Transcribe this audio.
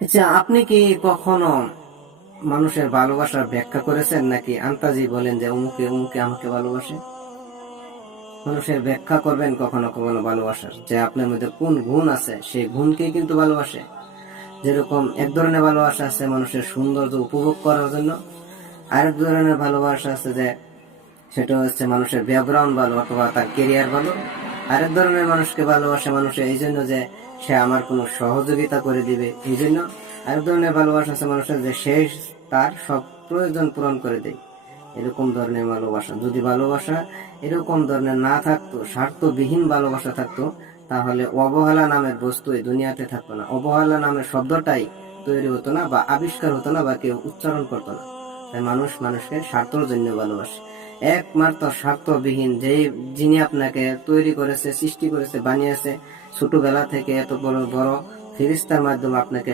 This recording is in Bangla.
আচ্ছা, আপনি কি কখনো মানুষের ভালোবাসার ব্যাখ্যা করেছেন, নাকি আন্তাজি বলেন যে অমুকে অমুকে আমাকে ভালোবাসে? মানুষের ব্যাখ্যা করবেন কখনো কখনো ভালোবাসার, যে আপনার মধ্যে কোন গুণ আছে সেই গুণকেই কিন্তু ভালোবাসে। যেরকম এক ধরনের ভালোবাসা আছে মানুষের সৌন্দর্য উপভোগ করার জন্য, আরেক ধরনের ভালোবাসা আছে যে সেটা হচ্ছে মানুষের ব্যাকগ্রাউন্ড ভালো অথবা তার কেরিয়ার ভালো। আরেক ধরনের মানুষকে ভালোবাসে মানুষের এই জন্য যে সে আমার কোনো সহযোগিতা করে দিবে এই জন্য। আরেক ধরনের ভালোবাসা আছে মানুষের যে সে তার সব প্রয়োজন পূরণ করে দেয়, এরকম ধরনের ভালোবাসা। যদি ভালোবাসা এরকম ধরনের না থাকতো, স্বার্থবিহীন ভালোবাসা থাকতো, তাহলে অবহেলা নামের বস্তু এই দুনিয়াতে থাকতো না, অবহেলা নামের শব্দটাই তৈরি হতো না বা আবিষ্কার হতো না বা কেউ উচ্চারণ করতো না। তাই মানুষ মানুষকে স্বার্থের জন্য ভালোবাসে। একমাত্র স্বার্থবিহীন যিনি আপনাকে তৈরি করেছে, সৃষ্টি করেছে, বানিয়েছে, ছোটবেলা থেকে এত বড় বড় ফেরেশতার মাধ্যমে আপনাকে